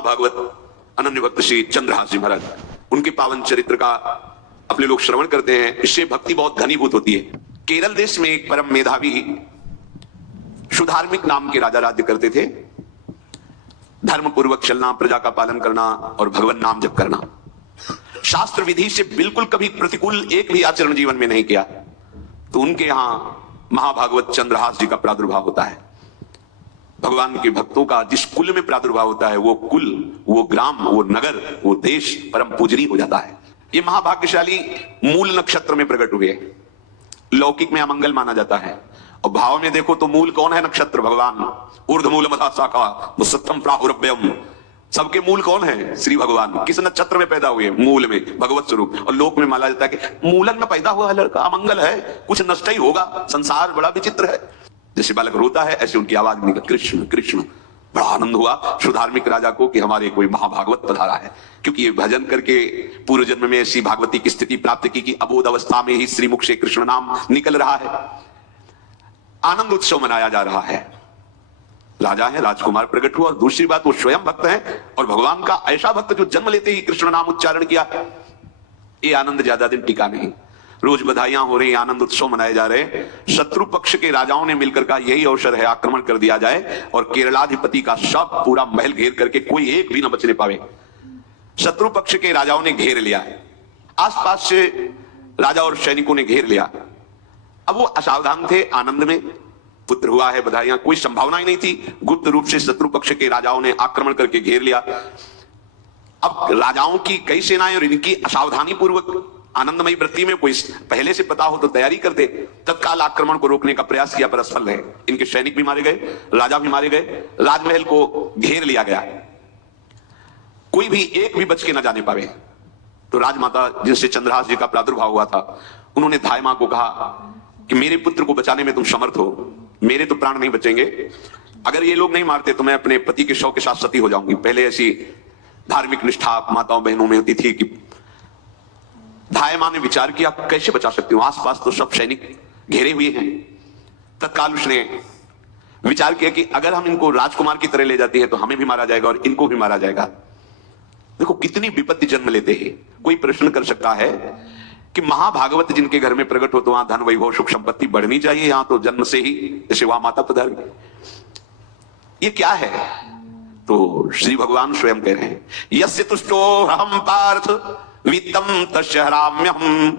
भागवत अनन्य भक्त श्री चंद्रहास जी महाराज, उनके पावन चरित्र का अपने लोग श्रवण करते हैं। इससे भक्ति बहुत घनीभूत होती है। केरल देश में एक परम मेधावी सुधार्मिक नाम के राजा राज्य करते थे। धर्म पूर्वक चलना, प्रजा का पालन करना और भगवान नाम जप करना, शास्त्र विधि से बिल्कुल कभी प्रतिकूल एक भी आचरण जीवन में नहीं किया। तो उनके यहां महाभागवत चंद्रहास जी का प्रादुर्भाव होता है। भगवान के भक्तों का जिस कुल में प्रादुर्भाव होता है, वो कुल, वो ग्राम, वो नगर, वो देश परम पूजनीय हो जाता है। ये महाभाग्यशाली मूल नक्षत्र में प्रकट हुए। लौकिक में अमंगल माना जाता है और भाव में देखो तो मूल कौन है? नक्षत्र भगवान। ऊर्ध्व मूल मथा शाखा सत्यम प्राहुरभ्यम, सबके मूल कौन है? श्री भगवान। किस नक्षत्र में पैदा हुए? मूल में, भगवत स्वरूप। और लोक में माना जाता है कि मूलन में पैदा हुआ है लड़का, अमंगल है, कुछ नष्ट ही होगा, संसार बड़ा विचित्र है। जैसे बालक रोता है ऐसे उनकी आवाज निकल, कृष्ण कृष्ण। बड़ा आनंद हुआ सुधार्मिक राजा को कि हमारे कोई महाभागवत पधारा है, क्योंकि ये भजन करके पूर्व जन्म में ऐसी भागवती की स्थिति प्राप्त की कि अबोध अवस्था में ही श्रीमुख से कृष्ण नाम निकल रहा है। आनंद उत्सव मनाया जा रहा है। राजा है, राजकुमार प्रकट हुआ। और दूसरी बात, वो स्वयं भक्त है और भगवान का ऐसा भक्त जो जन्म लेते ही कृष्ण नाम उच्चारण किया। ये आनंद ज्यादा दिन टिका नहीं। रोज बधाइयां हो रही, आनंद उत्सव मनाए जा रहे। शत्रु पक्ष के राजाओं ने मिलकर कहा यही अवसर है, आक्रमण कर दिया जाए और केरलाधिपति का सब पूरा महल घेर करके कोई एक भी न बचने पावे। शत्रु पक्ष के राजाओं ने घेर लिया, आसपास से राजा और सैनिकों ने घेर लिया। अब वो असावधान थे, आनंद में पुत्र हुआ है, बधाइयां, कोई संभावना ही नहीं थी। गुप्त रूप से शत्रु पक्ष के राजाओं ने आक्रमण करके घेर लिया। अब राजाओं की कई सेनाएं और इनकी असावधानी पूर्वक आनंदमयी वृत्ति में कोई पहले से पता हो तो तैयारी कर दे। तत्काल आक्रमण को रोकने का प्रयास किया पर असफल रहे। इनके सैनिक भी मारे गए, राजा भी मारे गए, राजमहल को घेर लिया गया, कोई भी एक भी बच के न जाने पावे। तो राजमाता जिनसे चंद्रहास जी का प्रादुर्भाव हुआ था, उन्होंने धाय मां को कहा कि मेरे पुत्र को बचाने में तुम समर्थ हो, मेरे तो प्राण नहीं बचेंगे। अगर ये लोग नहीं मारते तो मैं अपने पति के शव के साथ सती हो जाऊंगी। पहले ऐसी धार्मिक निष्ठा माताओं बहनों में होती थी कि धाय मां ने विचार किया कैसे बचा सकती हूं, आसपास तो सब सैनिक घेरे हुए हैं। तत्काल उसने विचार किया कि अगर हम इनको राजकुमार की तरह ले जाती है तो हमें भी मारा जाएगा और इनको भी मारा जाएगा। देखो कितनी विपत्ति जन्म लेते हैं। कोई प्रश्न कर सकता है कि महाभागवत जिनके घर में प्रकट हो तो वहां धन वैभव सुख संपत्ति बढ़नी चाहिए, यहां तो जन्म से ही जैसे वहां माता पधार गई, ये क्या है? तो श्री भगवान स्वयं कह रहे हैं यस्य तुष्टो हम पार्थ वित्तम तस्य हराम्यहम्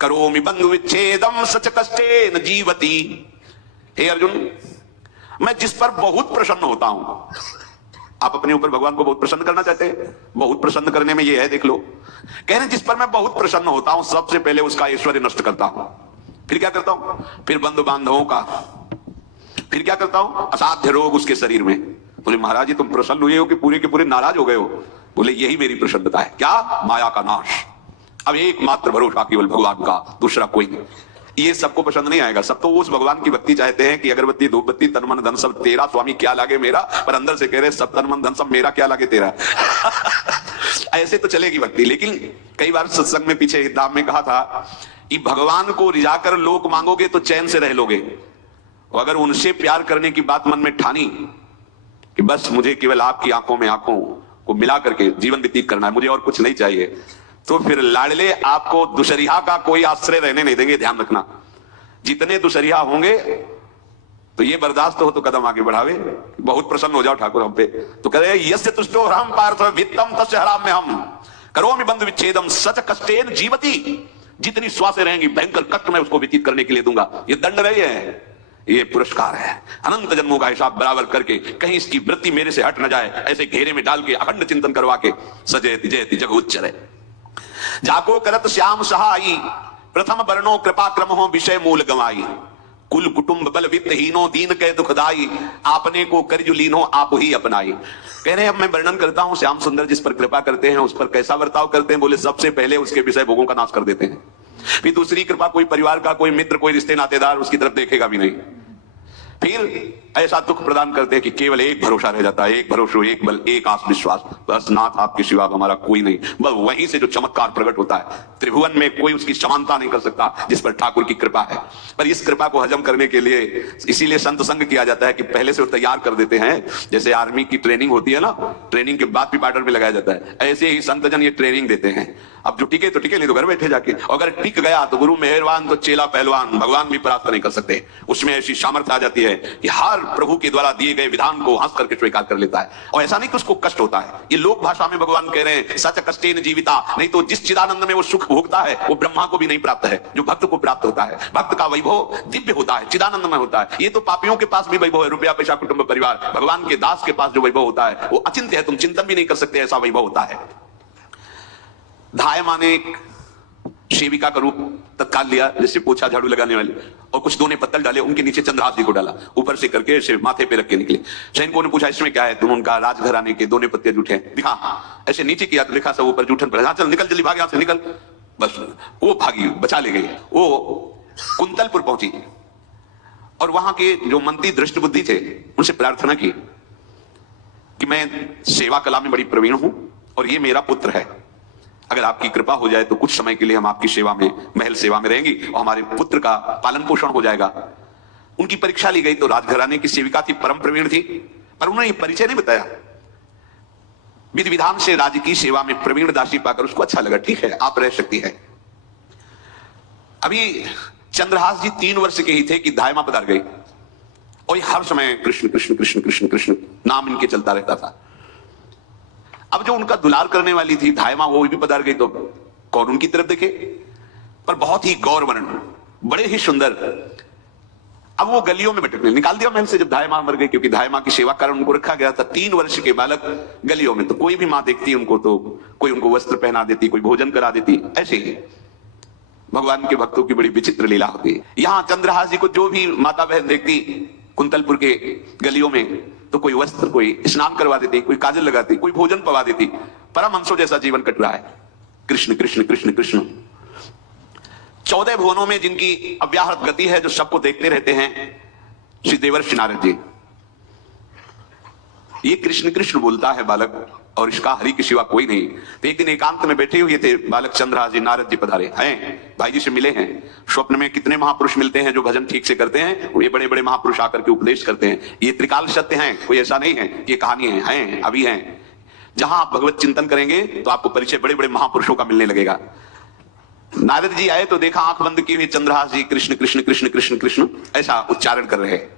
करोमि बंधु विच्छेदम सच कष्टेन जीवति। हे अर्जुन, मैं जिस पर बहुत प्रसन्न होता हूं, आप अपने ऊपर भगवान को बहुत प्रसन्न करना चाहते हैं? बहुत प्रसन्न करने में ये है, देख लो। कह रहे जिस पर मैं बहुत प्रसन्न होता हूं सबसे पहले उसका ऐश्वर्य नष्ट करता हूं। फिर क्या करता हूं? फिर बंधु बांधवों का। फिर क्या करता हूं? असाध्य रोग उसके शरीर में। बोले महाराज जी तुम प्रसन्न हुए हो कि पूरे के पूरे नाराज हो गए हो? बोले यही मेरी प्रसन्नता है। क्या? माया का नाश। अब एकमात्र भरोसा केवल भगवान का, दूसरा कोई नहीं। ये सबको पसंद नहीं आएगा। सब तो उस भगवान की भक्ति चाहते हैं कि अगरबत्ती धूपबत्ती तन मन धन सब तेरा, स्वामी क्या लागे मेरा, पर अंदर से कह रहे सब तन मन धन सब मेरा, क्या लागे तेरा। ऐसे तो चलेगी भक्ति। लेकिन कई बार सत्संग में पीछे हिदाम में कहा था कि भगवान को रिझाकर लोक मांगोगे तो चैन से रह लोगे, और अगर उनसे प्यार करने की बात मन में ठानी कि बस मुझे केवल आपकी आंखों में आंखों को मिला करके जीवन व्यतीत करना है, मुझे और कुछ नहीं चाहिए, तो फिर लाडले आपको दुशरिया का कोई आश्रय रहने नहीं देंगे। ध्यान रखना, जितने दुशरिया होंगे तो ये बर्दाश्त हो तो कदम आगे बढ़ावे। बहुत प्रसन्न हो जाओ ठाकुर हम पे, तो कह रहे यस्य तुष्टो राम पार्थ वित्तम तस्य हराम्यहम् करोमि बंधु विच्छेदम सच कष्टेन जीवति। जितनी श्वासें रहेंगी भयंकर कष्ट में उसको व्यतीत करने के लिए दूंगा। ये दंड नहीं है, ये पुरस्कार है। अनंत जन्मों का हिसाब बराबर करके कहीं इसकी वृत्ति मेरे से हट न जाए, ऐसे घेरे में डाल के अखंड चिंतन करवा के सजयति जयति जग उच्चरे जाको करत श्याम सहाई प्रथम वर्णो कृपा क्रम हो विषय मूल गवाई कुल कुटुंब बल वित्त हीनो दीन के दुखदाई आपने को कर लीनो आप ही अपनाई। कह रहे हैं अब मैं वर्णन करता हूं श्याम सुंदर जिस पर कृपा करते हैं उस पर कैसा बर्ताव करते हैं। बोले सबसे पहले उसके विषय भोगों का नाश कर देते हैं। फिर दूसरी कृपा, कोई परिवार का कोई मित्र कोई रिश्ते नातेदार उसकी तरफ देखेगा भी नहीं। फिर ऐसा दुख प्रदान करते हैं कि केवल एक भरोसा रह जाता है, एक भरोसा, एक बल, एक आस विश्वास, बस नाथ आपके सिवा हमारा कोई नहीं। बस वहीं से जो चमत्कार प्रकट होता है, त्रिभुवन में कोई उसकी समानता नहीं कर सकता जिस पर ठाकुर की कृपा है। पर इस कृपा को हजम करने के लिए इसीलिए संत संग किया जाता है कि पहले से वो तैयार कर देते हैं। जैसे आर्मी की ट्रेनिंग होती है ना, ट्रेनिंग के बाद भी बॉर्डर में लगाया जाता है, ऐसे ही संतजन ये ट्रेनिंग देते हैं। अब जो टिके तो टिके, नहीं तो घर बैठे जाके। अगर टिक गया तो गुरु मेहरबान, तो चेला पहलवान, भगवान भी परास्त नहीं कर सकते। उसमें ऐसी सामर्थ्य आ जाती है कि हर प्रभु के द्वारा दिए गए विधान को हंस करके स्वीकार कर लेता है। और ऐसा नहीं कि उसको कष्ट होता है। ये लोक भाषा में भगवान कह रहे हैं सच कष्टेन जीविता, नहीं तो जिस चिदानंद में वो सुख भोगता है वो ब्रह्मा को भी नहीं प्राप्त है, जो भक्त को प्राप्त होता है। भक्त का वैभव दिव्य होता है, चिदानंद में होता है। ये तो पापियों के पास भी वैभव है, रुपया पैसा कुटुंब परिवार। भगवान के दास के पास जो वैभव होता है वो अचिंत्य है, तुम चिंतन भी नहीं कर सकते, ऐसा वैभव होता है। धाय माने एक सेविका का रूप तत्काल लिया, जैसे पोछा झाड़ू लगाने वाले, और कुछ दोने पत्तल डाले, उनके नीचे चंद्रहास जी को डाला, ऊपर से करके ऐसे माथे पे रख के निकले। सैनिकों ने पूछा इसमें क्या है, तुम उनका राजघराने के दोने पत्ते जूठे दिखा, ऐसे नीचे किया तो लिखा सब ऊपर जूठन पर, चल निकल जल्दी भाग यहां से निकल। बस वो भागी, बचा ले गई। वो कुंतलपुर पहुंची और वहां के जो मंत्री दृष्ट बुद्धि थे उनसे प्रार्थना की कि मैं सेवा कला में बड़ी प्रवीण हूं और ये मेरा पुत्र है, अगर आपकी कृपा हो जाए तो कुछ समय के लिए हम आपकी सेवा में, महल सेवा में रहेंगी और हमारे पुत्र का पालन पोषण हो जाएगा। उनकी परीक्षा ली गई तो राजघराने की सेविका थी, परम प्रवीण थी, पर उन्होंने परिचय नहीं बताया। विधि विधान से राज्य की सेवा में प्रवीण दासी पाकर उसको अच्छा लगा, ठीक है आप रह सकती है। अभी चंद्रहास जी 3 वर्ष के ही थे कि धायमा पधार गई और हर समय कृष्ण कृष्ण कृष्ण कृष्ण कृष्ण नाम इनके चलता रहता था। अब जो उनका दुलार करने वाली थी धायमा, वो भी पधार गई तो कौन उनकी तरफ देखे, पर बहुत ही गौर वर्ण, बड़े ही सुंदर। अब वो गलियों में भटकने, निकाल दिया महल से जब धायमा मर गई, क्योंकि धायमा की सेवा कारण उनको रखा गया था। 3 वर्ष के बालक गलियों में, तो कोई भी मां देखती उनको तो कोई उनको वस्त्र पहना देती, कोई भोजन करा देती। ऐसे ही भगवान के भक्तों की बड़ी विचित्र लीला होती है। यहां चंद्रहास जी को जो भी माता बहन देखती कुंतलपुर के गलियों में, तो कोई वस्त्र, कोई स्नान करवा देती, कोई काजल लगाती, कोई भोजन पवा देती। परमहंसों जैसा जीवन कट रहा है। कृष्ण कृष्ण कृष्ण कृष्ण। 14 भुवनों में जिनकी अव्याहत गति है, जो सबको देखते रहते हैं, श्री देवर्षि नारद जी। ये कृष्ण कृष्ण बोलता है बालक, और इसका हरि के सिवा कोई नहीं। तो एक दिन एकांत में बैठे हुए थे बालक चंद्रहास जी, नारद जी पधारे हैं, भाई जी से मिले हैं। स्वप्न में कितने महापुरुष मिलते हैं जो भजन ठीक से करते हैं, ये बड़े बड़े महापुरुष आकर के उपदेश करते हैं। ये त्रिकाल सत्य हैं, कोई ऐसा नहीं है कि ये कहानी है, अभी हैं। जहां आप भगवत चिंतन करेंगे तो आपको परिचय बड़े बड़े महापुरुषों का मिलने लगेगा। नारद जी आए तो देखा आंख बंद किए हुए चंद्रहास जी कृष्ण कृष्ण कृष्ण कृष्ण कृष्ण ऐसा उच्चारण कर रहे हैं।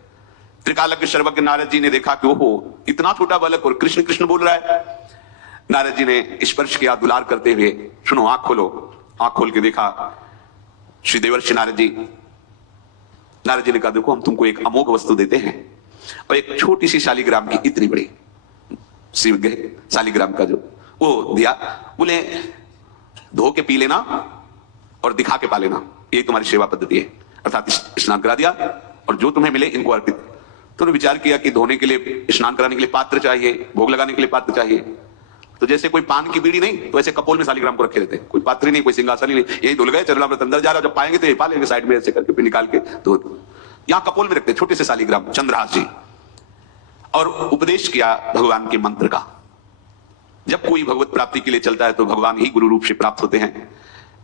त्रिकालज्ञ सर्वज्ञ नारद जी ने देखा कि ओहो, इतना छोटा बालक और कृष्ण कृष्ण बोल रहा है। नारद जी ने स्पर्श किया दुलार करते हुए, सुनो आंख खोलो। आंख खोल के देखा श्री देवर्षि नारद जी। नारद जी ने कहा देखो हम तुमको एक अमोघ वस्तु देते हैं, और एक छोटी सी शालिग्राम की, इतनी बड़ी शालिग्राम का जो वो दिया, बोले धो के पी लेना और दिखा के पा लेना, ये तुम्हारी सेवा पद्धति है। अर्थात स्नान करा दिया और जो तुम्हें मिले इनको अर्पित। तो उन्होंने विचार किया कि धोने के लिए, स्नान कराने के लिए पात्र चाहिए, भोग लगाने के लिए पात्र चाहिए। तो जैसे कोई पान की बीड़ी नहीं, तो ऐसे कपोल में शालिग्राम को रखे रहते हैं, कोई पात्र नहीं, कोई सिंहासन नहीं, यही धुल गए चरणामृत अंदर जा रहा, जब पाएंगे तो ये पा लेंगे साइड में ऐसे करके, फिर निकाल के तो यहां कपोल में रखते छोटे से शालिग्राम चंद्रहास जी। और उपदेश किया भगवान के मंत्र का। जब कोई भगवत प्राप्ति के लिए चलता है तो भगवान ही गुरु रूप से प्राप्त होते हैं,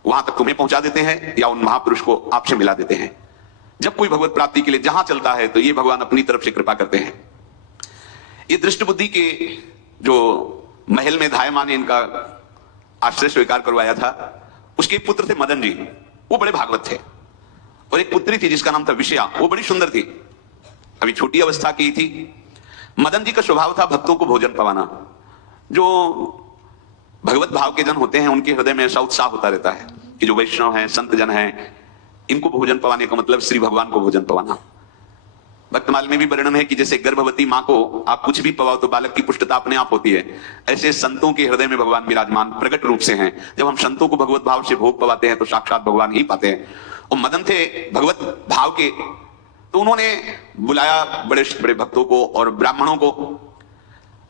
वहां तक तुम्हें पहुंचा देते हैं या उन महापुरुष को आपसे मिला देते हैं। जब कोई भगवत प्राप्ति के लिए जहां चलता है तो ये भगवान अपनी तरफ से कृपा करते हैं। ये दृष्ट बुद्धि के जो महल में धायमा ने इनका आश्रय स्वीकार करवाया था, उसके एक पुत्र थे मदन जी, वो बड़े भागवत थे। और एक पुत्री थी जिसका नाम था विषया, वो बड़ी सुंदर थी, अभी छोटी अवस्था की थी। मदन जी का स्वभाव था भक्तों को भोजन पवाना। जो भगवत भाव के जन होते हैं उनके हृदय में ऐसा उत्साह होता रहता है कि जो वैष्णव हैं, संत जन हैं, इनको भोजन पवाने का मतलब श्री भगवान को भोजन पवाना। भक्तमाल में भी वर्णन है कि जैसे गर्भवती मां को आप कुछ भी पवाओ तो बालक की पुष्टता अपने आप होती है, ऐसे संतों के हृदय में भगवान विराजमान प्रकट रूप से हैं। जब हम संतों को भगवत भाव से भोग पवाते हैं तो साक्षात भगवान ही पाते हैं। और मदन थे भगवत भाव के, तो उन्होंने बुलाया बड़े बड़े भक्तों को और ब्राह्मणों को।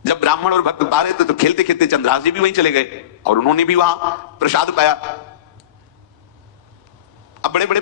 जब ब्राह्मण और भक्त पा रहे थे तो खेलते खेलते चंद्रहास जी भी वहीं चले गए और उन्होंने भी वहां प्रसाद पाया। अब बड़े बड़े